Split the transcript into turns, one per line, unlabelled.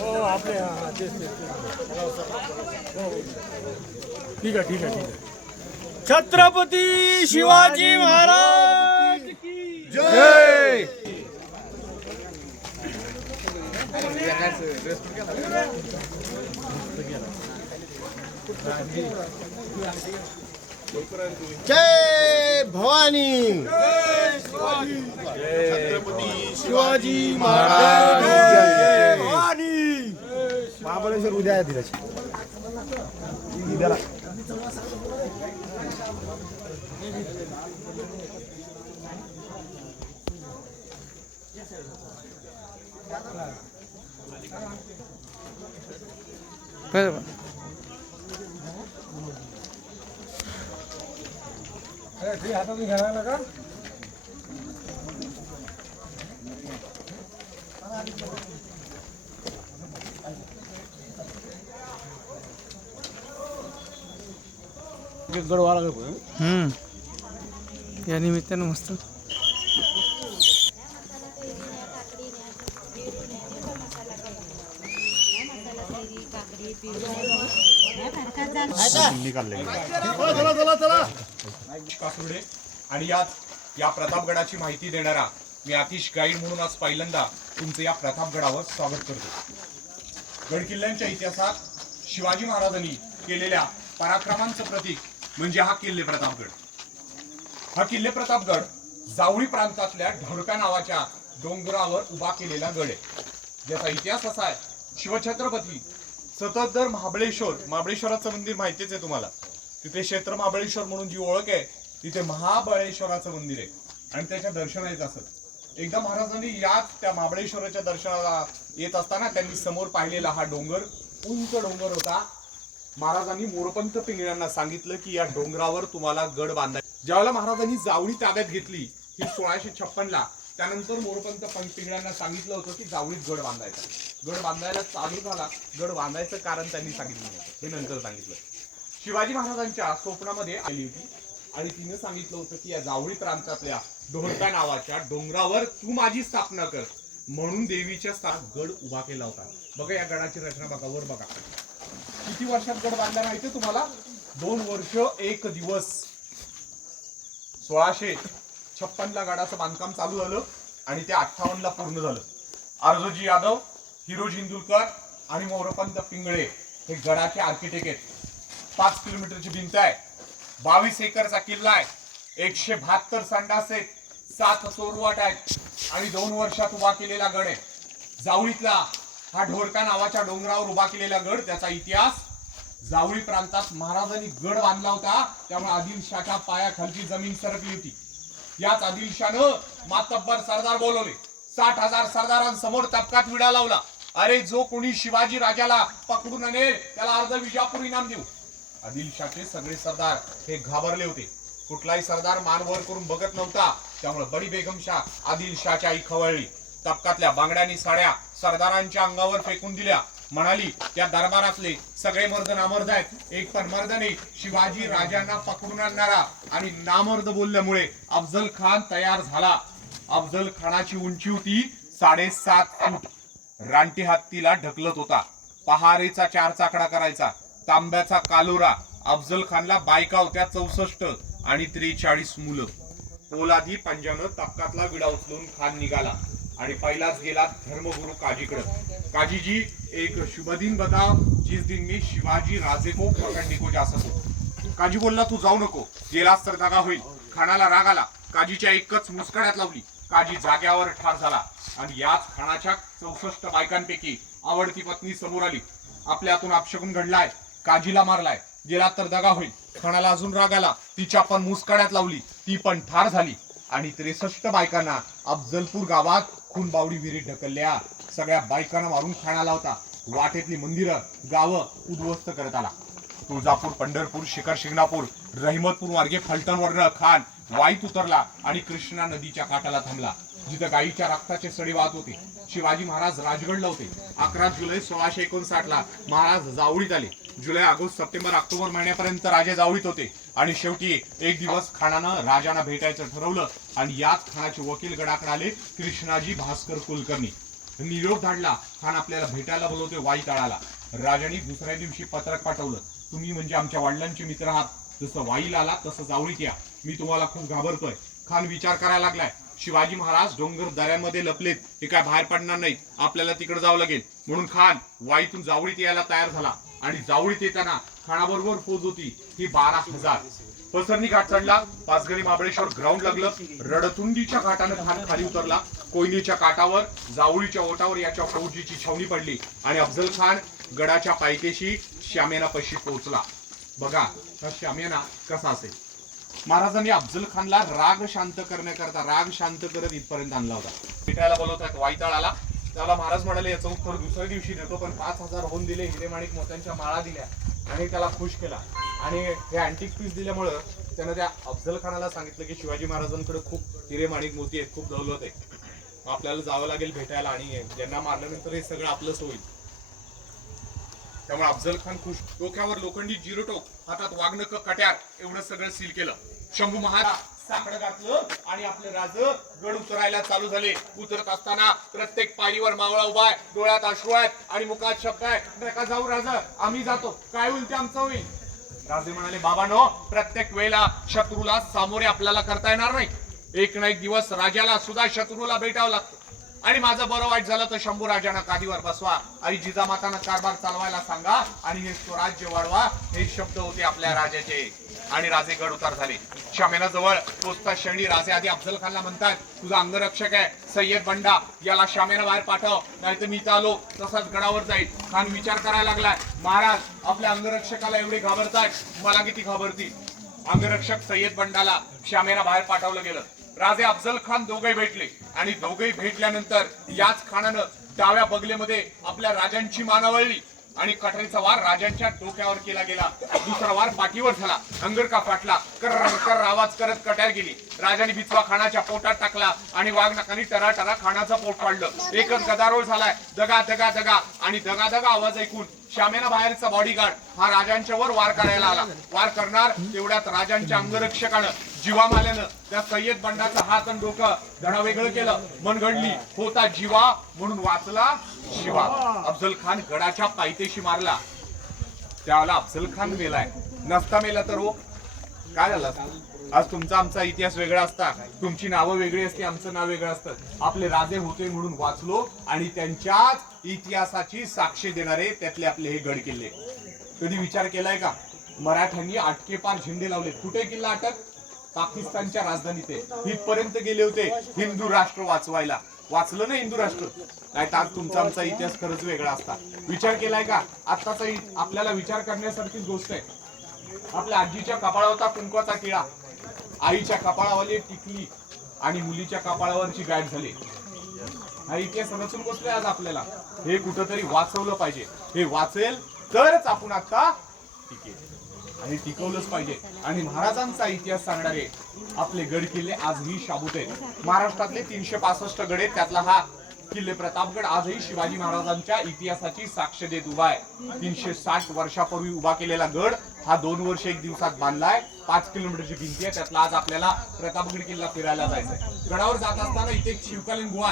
हो आपले हा हा, तेच. ठीक आहे ठीक आहे ठीक आहे. छत्रपती शिवाजी महाराज की
जय! जय भवानी। शिवाजी महाराज। जय भवानी। महाबळेश्वर उद्या आहे उद्याला.
बरोबर
हातातून घ्यायला का? गडवा लागेल
हम्म. या निमित्तानं मस्त.
कासुर्डे. आणि यात या प्रतापगडाची माहिती देणारा मी आतिश गाईड म्हणून आज पहिल्यांदा तुमचं या प्रतापगडावर स्वागत करतो. गड किल्ल्यांच्या इतिहासात शिवाजी महाराजांनी केलेल्या पराक्रमांचं प्रतीक म्हणजे हा किल्ले प्रतापगड. हा किल्ले प्रतापगड जावळी प्रांतातल्या ढोरका नावाच्या डोंगरावर उभा केलेला गड आहे. ज्याचा इतिहास असा आहे शिवछत्रपती सततधर महाबळेश्वर महाबळेश्वराचं मंदिर माहितीच आहे तुम्हाला. तिथे क्षेत्र महाबळेश्वर म्हणून जी ओळख आहे तिथे महाबळेश्वराचं मंदिर आहे. आणि त्याच्या दर्शना येत असत. एकदा महाराजांनी याच त्या महाबळेश्वराच्या दर्शनाला येत असताना त्यांनी समोर पाहिलेला हा डोंगर उंच डोंगर होता. महाराजांनी मोरपंत पिंगळ्यांना सांगितलं की या डोंगरावर तुम्हाला गड बांधाय ज्यावेळेला महाराजांनी जावळी ताब्यात घेतली ही सोळाशे छप्पनला त्यानंतर मोरपंत पिंगळ्यांना सांगितलं होतं की जावळीत गड बांधायचा. गड बांधायला चालू झाला. गड बांधायचं कारण त्यांनी सांगितलं होतं. हे नंतर सांगितलं. शिवाजी महाराजांच्या स्वप्नामध्ये आली होती. आणि तिनं सांगितलं होतं की या जावळी प्रांतातल्या डोहरका नावाच्या डोंगरावर तू माझी स्थापना कर. म्हणून देवीच्या स्थानात गड उभा केला होता. बघा या गडाची रचना बघा वर बघा. किती वर्षात गड बांधला माहितीये तुम्हाला? दोन वर्ष एक दिवस. सोळाशे छप्पनला गडाचं बांधकाम चालू झालं आणि ते अठ्ठावन्नला पूर्ण झालं. अर्जुजी यादव हिरोज हिंदुलकर आणि मोरपंत पिंगळे हे गडाचे आर्किटेक्ट आहेत. पाच किलोमीटरची भिंत आहे. बावीस एकरचा किल्ला आहे. एकशे बहात्तर संडास आहेत. सात चोरवाट आहेत. आणि दोन वर्षात उभा केलेला गड आहे. जावळीतला हा ढोरका नावाच्या डोंगरावर उभा केलेला गड त्याचा इतिहास. जावळी प्रांतात महाराजांनी गड बांधला होता. त्यामुळे आदिलशाच्या पायाखालची जमीन सरकली होती. याच आदिलशानं मातब्बर सरदार बोलवले. साठ हजार सरदारांसमोर तबकात विडा लावला. अरे जो कोणी शिवाजी राजाला पकडून आणेल त्याला अर्ध विजापूर इनाम देऊ. आदिलशाचे सगळे सरदार हे घाबरले होते. कुठलाही सरदार मानवर करून बघत नव्हता. त्यामुळे बडी बेगमशाह आदिलशाच्या आई खवळली. तबकातल्या बांगड्यांनी साड्या सरदारांच्या अंगावर फेकून दिल्या. म्हणाली त्या दरबारातले सगळे मर्द नामर्द आहेत. एक पण मर्द नाही शिवाजी राजांना पकडून आणणारा आणि नामर्द बोलल्यामुळे अफजल खान तयार झाला. अफजल खानाची उंची होती साडेसात फूट. रानटी हत्तीला ढकलत होता. पहारेचा चार चाकडा करायचा. तांब्याचा कालोरा. अफजल खानला बायका होत्या चौसष्ट आणि त्रेचाळीस मुलं. पोलादी पंजानं तापकातला विडा उचलून खान निघाला. आणि पहिलाच गेला धर्मगुरु काजीकडे. काजीजी एक शुभ दिन जिस दिन मी शिवाजी राजे को पकडणे को जा सको काजी बोलला तू जाऊ नको. गेलास तर दगा होईल. खानाला राग आला. काजीच्या एकच मुस्कड्यात लावली. काजी जाग्यावर ठार झाला. आणि याच खानाच्या चौसष्ट बायकांपैकी आवडती पत्नी समोर आली. आपल्या हातून अपशगुन घडलाय. काजीला मारलाय. गेला तर दगा होईल. खानाला अजून राग आला. तिच्या पण मुस्कड्यात लावली. ती पण ठार झाली. आणि त्रेसष्ट बायकांना अफजलपूर गावात खून बावडी विहिरीत ढकलल्या. सगळ्या बायकांना मारून खाणाला होता. वाटेतली मंदिरं गावं उद्ध्वस्त करत आला. तुळजापूर पंढरपूर शिखर शिंगणापूर रहिमतपूर मार्गे फलटणवरनं खान वाईत उतरला आणि कृष्णा नदीच्या काठाला थांबला जिथं गायीच्या रक्ताचे सडे वाहत होते. शिवाजी महाराज राजगडला होते. अकरा जुलै सोळाशे एकोणसाठ ला महाराज जावळीत आले. जुलै ऑगस्ट सप्टेंबर ऑक्टोबर महिन्यापर्यंत राजे जावळीत होते. आणि शेवटी एक दिवस खानानं राजांना भेटायचं ठरवलं आणि याच खानाचे वकील गडाकडे आले कृष्णाजी भास्कर कुलकर्णी. निरोप धाडला. खान आपल्याला भेटायला बोलवते वाई तळाला. राजाने दुसऱ्या दिवशी पत्रक पाठवलं. तुम्ही म्हणजे आमच्या वडिलांचे मित्र आहात. जसं वाईला आला तसं जावळीत या. मी तुम्हाला खूप घाबरतोय. खान विचार करायला लागलाय. शिवाजी महाराज डोंगर दऱ्यामध्ये लपलेत. ते काय बाहेर पडणार नाहीत. आपल्याला तिकडे जावं लागेल. म्हणून खान वाईतून जावळीत यायला तयार झाला. आणि जावळीत येताना खाणाबरोबर फौज होती ही बारा हजार. पसरणी घाट चढला पाचगणी महाबळेश्वर ग्राउंड लागलं रडतुंडीच्या घाटानं खान खाली उतरला. कोयनीच्या काठावर जावळीच्या ओटावर याच्या फौजीची छावणी पडली आणि अफजल खान गडाच्या पायथ्याशी श्यामेना पशी पोहोचला. बघा हा श्यामेना कसा असेल. महाराजांनी अफजल खानला राग शांत करण्याकरता राग शांत करत इथपर्यंत आणला होता. भेटायला बोलवतात आला त्याला महाराज म्हणाले याचं उत्तर दुसऱ्या दिवशी देतो पण पाच हजार होऊन दिले हिरेमाणिक मोत्यांच्या माळा दिल्या. आणि त्याला खुश केला. आणि हे अँटिक पीस दिल्यामुळं त्यानं त्या अफजल खानाला सांगितलं की शिवाजी महाराजांकडे खूप हिरेमाणिक मोती आहेत खूप दौलत आहे आपल्याला जावं लागेल भेटायला आणि ज्यांना मारल्यानंतर हे सगळं आपलंच होईल. त्यामुळे अफजल खान खुश. डोक्यावर लोखंडी जिरोटोक हातात वाघनक कट्यार एवढं सगळं सील केलं. शंभू महाराज साकडं घातलं आणि आपले राज गड उतरायला चालू झाले. उतरत असताना प्रत्येक पायरीवर मावळा उभा आहे. डोळ्यात अश्रू आहेत आणि मुखात शब्द आहे नका जाऊ राजा आम्ही जातो. काय होईल ते आमचं होईल. राजे म्हणाले बाबानो प्रत्येक वेळेला शत्रूला सामोरे आपल्याला करता येणार नाही. एक ना एक दिवस राजाला सुद्धा शत्रूला भेटावं लागतं. आणि माझं बरं वाईट झालं तर शंभू राजांना कादीवर बसवा. आणि जिजामातांना कारभार चालवायला सांगा आणि हे स्वराज्य वाढवा. हे शब्द होते आपल्या राजाचे. आणि राजे गड उतार झाले. शामेना जवळ पोचता क्षणी राजे आधी अफजल खानला म्हणतात तुझा अंगरक्षक आहे सय्यद बंडा. याला शामेना बाहेर पाठव. नाही तर मी इथं आलो तसाच गडावर जाईल खान विचार करायला लागलाय महाराज आपल्या अंगरक्षकाला एवढे घाबरतायत मला किती घाबरतील? अंगरक्षक सय्यद बंडाला श्यामेला बाहेर पाठवलं गेलं. राजे अफजल खान दोघे भेटले. आणि दोघेही भेटल्यानंतर याच खानानं डाव्या बगलेमध्ये आपल्या राजांची मानावळली आणि कठरीचा वार राजांच्या डोक्यावर केला गेला. दुसरा वार पाठीवर झाला. अंगरका फाटला. कर कर आवाज करत कट्यार गेली. राजाने बिचवा खानाच्या पोटात टाकला आणि वाघनाकानी टरा टरा खानाचं पोट पाडलं. एकच गदारोळ झालाय. दगा दगा दगा. आणि दगा दगा आवाज ऐकून श्यामेना बाहेरचा बॉडीगार्ड हा राजांच्या वर वार करायला आला. वार करणार तेवढ्यात राजांच्या अंगरक्षकानं जीवामाल्यानं त्या सय्यद बंडाचा हात आणि डोकं धडा वेगळं केलं मनगडली होता जीवा म्हणून वाचला शिवा. अफजल खान गडाच्या पायथ्याशी मारला. त्याला अफजल खान मेलाय. नसता मेला तर हो. काय झालं आज तुमचा आमचा इतिहास वेगळा असता. तुमची नावं वेगळी असते आमचं नाव वेगळं असतं. आपले राजे होते म्हणून वाचलो आणि त्यांच्याच इतिहासाची साक्षी देणारे त्यातले आपले हे गड किल्ले. कधी विचार केलाय का? मराठ्यांनी आटकेपार झेंडे लावले कुठे किल्ला अटक? पाकिस्तानच्या राजधानीत. आहे इथपर्यंत गेले होते हिंदू राष्ट्र वाचवायला. वाचलं ना हिंदू राष्ट्र? नाही तर आज तुमचा आमचा इतिहास खरंच वेगळा असता. विचार केलाय का? आत्ताचा आपल्याला विचार करण्यासारखीच गोष्ट आहे. आपल्या आजीच्या कपाळावर कुंकवाचा किळा आईच्या कपाळावाली टिकली आणि मुलीच्या कपाळावरची गाठ झाली. हा इतिहास रचून बसलोय आज आपल्याला. हे कुठंतरी वाचवलं पाहिजे. हे वाचेल तरच आपण आता टिकेल. आणि टिकवलंच पाहिजे. आणि महाराजांचा इतिहास सांगणारे आपले गड किल्ले आजही शाबूत आहेत. महाराष्ट्रातले तीनशे पासष्ट गड आहेत. त्यातला हा किल्ले प्रतापगड आजही शिवाजी महाराजांच्या इतिहासाची साक्ष देत उभा आहे. तीनशे साठ वर्षापूर्वी उभा केलेला गड हा दोन वर्ष एक दिवसात बांधलाय. पाच किलोमीटरची भिंती आहे. त्यातला आज आपल्याला प्रतापगड किल्ला फिरायला जायचंय. गडावर जात असताना इथे एक शिवकालीन गुहा आहे.